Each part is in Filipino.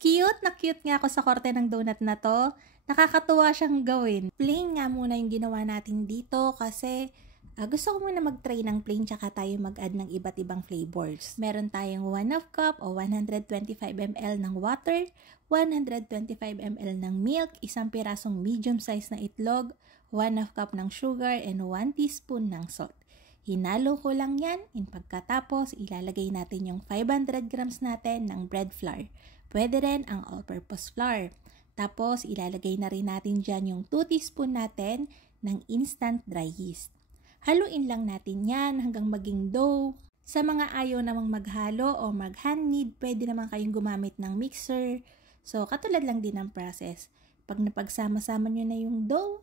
Cute nga ako sa korte ng donut na to. Nakakatuwa siyang gawin. Plain nga muna yung ginawa natin dito kasi gusto ko muna mag-try ng plain tsaka tayo mag-add ng iba't ibang flavors. Meron tayong 1/2 cup o 125 ml ng water, 125 ml ng milk, isang pirasong medium size na itlog, 1/2 cup ng sugar, and 1 teaspoon ng salt. Hinalo ko lang yan, and pagkatapos ilalagay natin yung 500 grams natin ng bread flour. Pwede rin ang all-purpose flour. Tapos ilalagay na rin natin dyan yung 2 teaspoon natin ng instant dry yeast. Haluin lang natin yan hanggang maging dough. Sa mga ayaw namang maghalo o mag-hand knead, pwede naman kayong gumamit ng mixer. So, katulad lang din ang process. Pag napagsama-sama nyo na yung dough,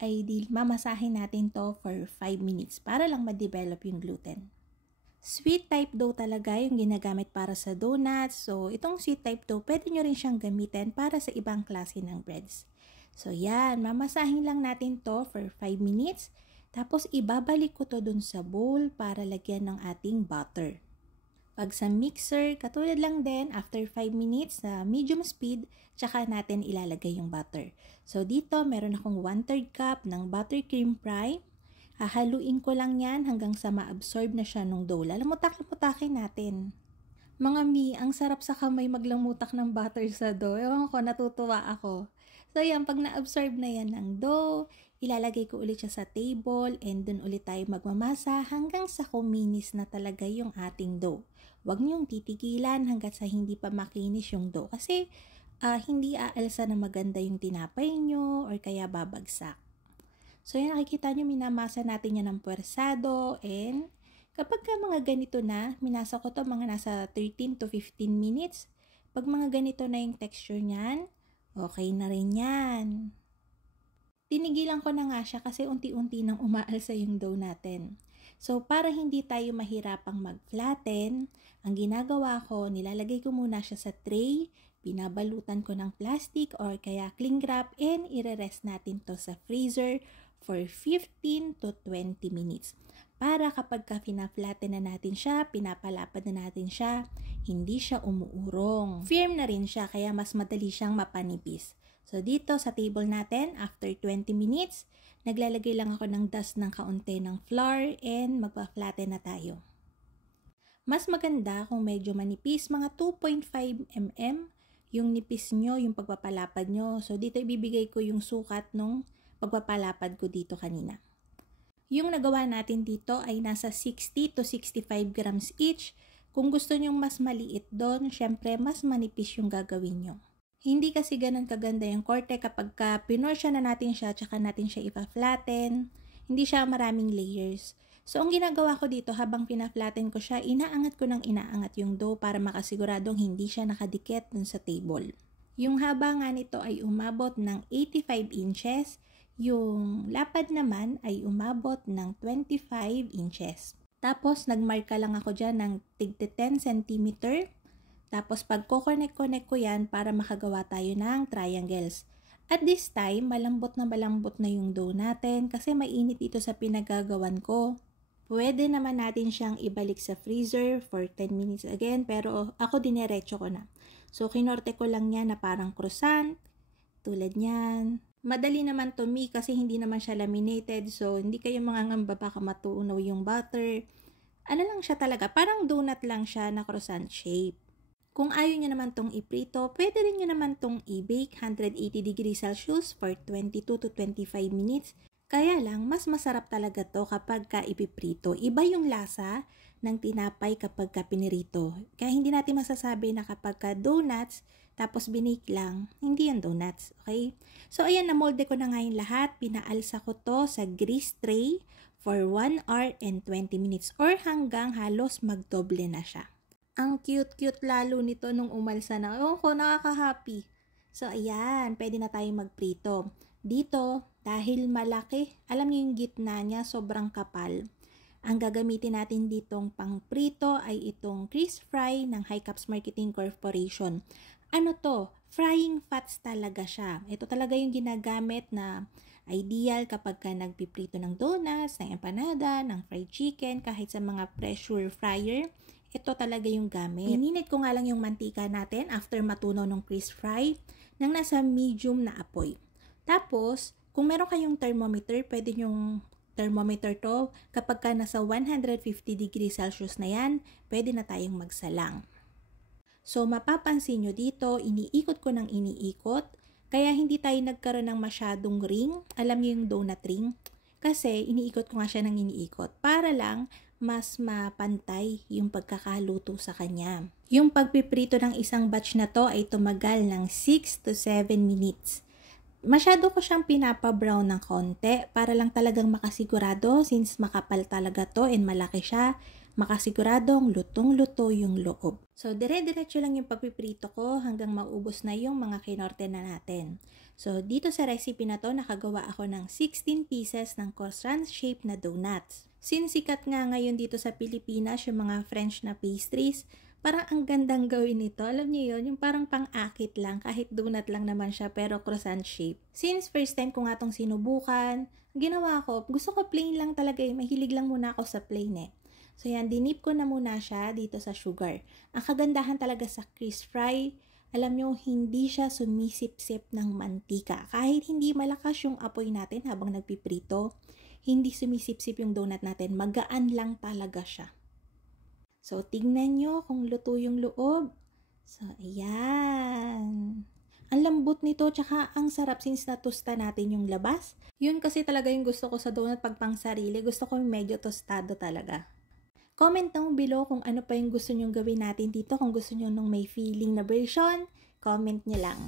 ay mamasahin natin to for 5 minutes para lang ma-develop yung gluten. Sweet type dough talaga yung ginagamit para sa donuts. So, itong sweet type dough, pwede nyo rin siyang gamitin para sa ibang klase ng breads. So, yan. Mamasahin lang natin to for 5 minutes. Tapos, ibabalik ko to dun sa bowl para lagyan ng ating butter. Pag sa mixer, katulad lang din, after 5 minutes sa medium speed, tsaka natin ilalagay yung butter. So, dito, meron akong 1/3 cup ng buttercream fry. Hahaluin ko lang yan hanggang sa ma-absorb na siya nung dough. Lamutak-lamutakin natin. Mga mi, ang sarap sa kamay maglamutak ng butter sa dough. Ewan ko, natutuwa ako. So yan, pag na-absorb na yan ng dough, ilalagay ko ulit siya sa table and dun ulit tayo magmamasa hanggang sa kuminis na talaga yung ating dough. Huwag niyong titigilan hanggat sa hindi pa makinis yung dough kasi hindi aalsa na maganda yung tinapay nyo or kaya babagsak. So yan, nakikita nyo, minamasa natin yan ng puwersado, and kapag mga ganito na, minasa ko to mga nasa 13 to 15 minutes. Pag mga ganito na yung texture niyan, okay na rin yan. Tinigilan ko na nga siya kasi unti-unti nang umaalsa yung dough natin. So para hindi tayo mahirapang mag-flatten, ang ginagawa ko, nilalagay ko muna siya sa tray, binabalutan ko ng plastic or kaya cling wrap, and ire-rest natin to sa freezer for 15 to 20 minutes. Para kapag pina-flatten na natin siya, pinapalapad na natin siya, hindi siya umuurong. Firm na rin siya, kaya mas madali siyang mapanipis. So dito sa table natin, after 20 minutes, naglalagay lang ako ng dust ng kaunti ng flour and magpa-flatten na tayo. Mas maganda kung medyo manipis, mga 2.5 mm yung nipis nyo, yung pagpapalapad nyo. So dito ibibigay ko yung sukat nung pagpapalapad ko dito kanina. Yung nagawa natin dito ay nasa 60 to 65 grams each. Kung gusto nyong mas maliit doon, syempre mas manipis yung gagawin nyo. Hindi kasi ganun kaganda yung korte kapag pinursya na natin siya, tsaka natin siya ipa-flatten. Hindi siya maraming layers. So, ang ginagawa ko dito habang pina-flatten ko siya, inaangat ko ng inaangat yung dough para makasiguradong hindi siya nakadikit dun sa table. Yung haba nga nito ay umabot ng 85 inches. Yung lapad naman ay umabot ng 25 inches. Tapos, nagmarka lang ako dyan ng tig 10 cm. Tapos, pag-connect ko yan para makagawa tayo ng triangles. At this time, malambot na yung dough natin kasi mainit ito sa pinagagawan ko. Pwede naman natin siyang ibalik sa freezer for 10 minutes again, pero ako diniretso ko na. So, kinorte ko lang yan na parang croissant, tulad niyan. Madali naman to mi kasi hindi naman siya laminated, so hindi kayo mangangamba baka matunaw yung butter. Ano lang siya talaga, parang donut lang siya na croissant shape. Kung ayaw nyo naman tong iprito, pwede rin nyo naman tong i-bake 180 degrees Celsius for 22 to 25 minutes. Kaya lang, mas masarap talaga to kapag ipiprito. Iba yung lasa ng tinapay kapag pinirito. Kaya hindi natin masasabi na kapag donuts, tapos binake lang, hindi yan donuts, okay? So, ayan, namolde ko na nga yung lahat. Pinaalsa ko to sa grease tray for 1 hour and 20 minutes or hanggang halos magdoble na siya. Ang cute-cute lalo nito nung umalsa na. Ewan ko, nakaka-happy. So, ayan, pwede na tayong magprito. Dito, dahil malaki, alam niyo yung gitna niya, sobrang kapal. Ang gagamitin natin ditong pangprito ay itong Crisp Fry ng High Caps Marketing Corporation. Ano to? Frying fats talaga siya. Ito talaga yung ginagamit na ideal kapag nagpiprito ng donuts, ng empanada, ng fried chicken, kahit sa mga pressure fryer. ito talaga yung gamit. Ininit ko nga lang yung mantika natin after matunaw ng crisp fry nang nasa medium na apoy. Tapos, kung meron kayong thermometer, pwede yung thermometer to. Kapag ka nasa 150 degrees Celsius na yan, pwede na tayong magsalang. So, mapapansin nyo dito, iniikot ko ng iniikot. Kaya hindi tayo nagkaroon ng masyadong ring. Alam niyo yung donut ring? Kasi iniikot ko nga siya ng iniikot para lang mas mapantay yung pagkakaluto sa kanya. Yung pagpiprito ng isang batch na to ay tumagal ng 6 to 7 minutes. Masyado ko siyang pinapa-brown ng konti para lang talagang makasigurado since makapal talaga to and malaki siya. Makasiguradong lutong-luto yung loob. So, dire-diretso lang yung pagpiprito ko hanggang maubos na yung mga kinorte na natin. So, dito sa recipe na to, nakagawa ako ng 16 pieces ng croissant shape na donuts. Since sikat nga ngayon dito sa Pilipinas yung mga French na pastries, parang ang gandang gawin nito. Alam niyo yun, yung parang pang-akit lang, kahit donut lang naman siya pero croissant shape. Since first time ko nga tong sinubukan, ginawa ko, gusto ko plain lang talaga eh. Mahilig lang muna ako sa plain eh. So yan, dinip ko na muna siya dito sa sugar. Ang kagandahan talaga sa crisp fry, alam nyo, hindi siya sumisip-sip ng mantika. Kahit hindi malakas yung apoy natin habang nagpiprito, hindi sumisip-sip yung donut natin. Magaan lang talaga siya. So, tingnan nyo kung luto yung loob. So, ayan. Ang lambot nito, tsaka ang sarap since natusta natin yung labas. Yun kasi talaga yung gusto ko sa donut pag pang sarili. Gusto ko medyo tostado talaga. Comment down below kung ano pa yung gusto nyong gawin natin dito. Kung gusto nyo nung may feeling na version, comment nyo lang.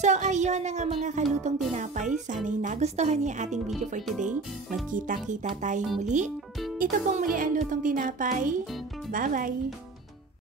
So, ayun na nga mga kalutong tinapay. Sana'y nagustuhan niyo yung ating video for today. Magkita-kita tayong muli. Ito pong muli ang Lutong Tinapay. Bye-bye!